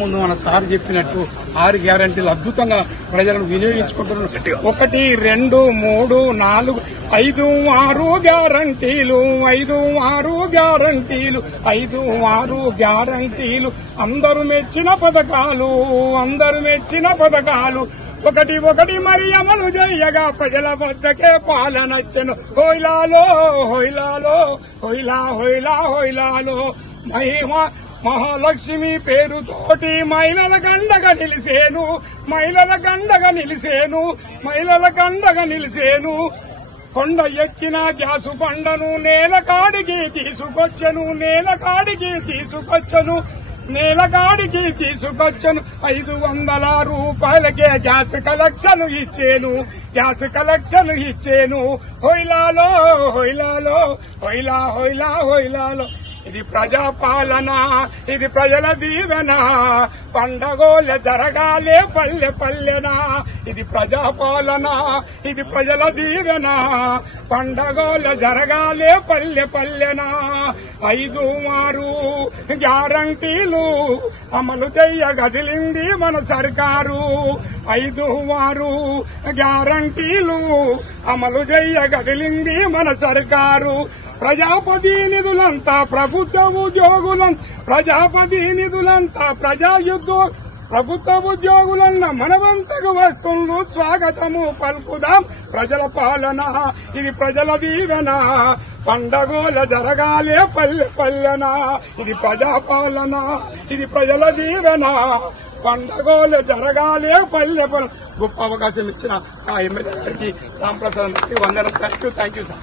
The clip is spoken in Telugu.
ముందు మన సార్ చెప్పినట్టు 6 గ్యారంటీలు అద్భుతంగా ప్రజలను వినియోగించుకుంటున్నారు. 1, 2, 3, 4, 5, 6 గ్యారంటీలు 5, 6 గ్యారంటీలు 5, 6 గ్యారంటీలు అందరూ మెచ్చిన పథకాలు ఒకటి మరి అమలు చేయగా ప్రజల వద్దకే పాలనచ్చను. హోయిలాలో హోయిలాలో హోయిలా హోయిలా హోయిలాలో మహాలక్ష్మి పేరుతోటి మహిళల గండగా నిలిసేను కొండ ఎక్కిన గ్యాసు బండను నేల కాడికి తీసుకొచ్చను 500 రూపాయలకే గ్యాస్ కలెక్షన్ ఇచ్చేను. హోయిలాలో హోయిలాలో హోయిలా హోయిలా హోయిలాలో ఇది ప్రజాపాలన, ఇది ప్రజల దీవెన, పండగోలే జరగాలే పల్లె పల్లెనా. ఇది ప్రజాపాలన, ఇది ప్రజల దీవెన, పండగోలే జరగాలే పల్లె పల్లెనా. 5, 6 గ్యారంటీలు అమలు చేయగదిలింది మన సర్కారు. 5, 6 గ్యారంటీలు అమలు చేయగదిలింది మన సర్కారు. ప్రజాపతి నిధులంతా ప్రభుత్వ ఉద్యోగులన్న మనవంతకు వస్తువులు స్వాగతము పలుకుదాం. ప్రజల పాలన, ఇది ప్రజల దీవెన, పండగోల జరగాలే పల్లె పల్లెనా. ఇది ప్రజాపాలన, ఇది ప్రజల దీవెన, పండగోలు జరగాలే పల్లె పల్లె. గొప్ప అవకాశం ఇచ్చిన ఆ ఎమ్మెల్యే గారికి రాంప్రసాద్ గారికి వందనం. Thank you sir.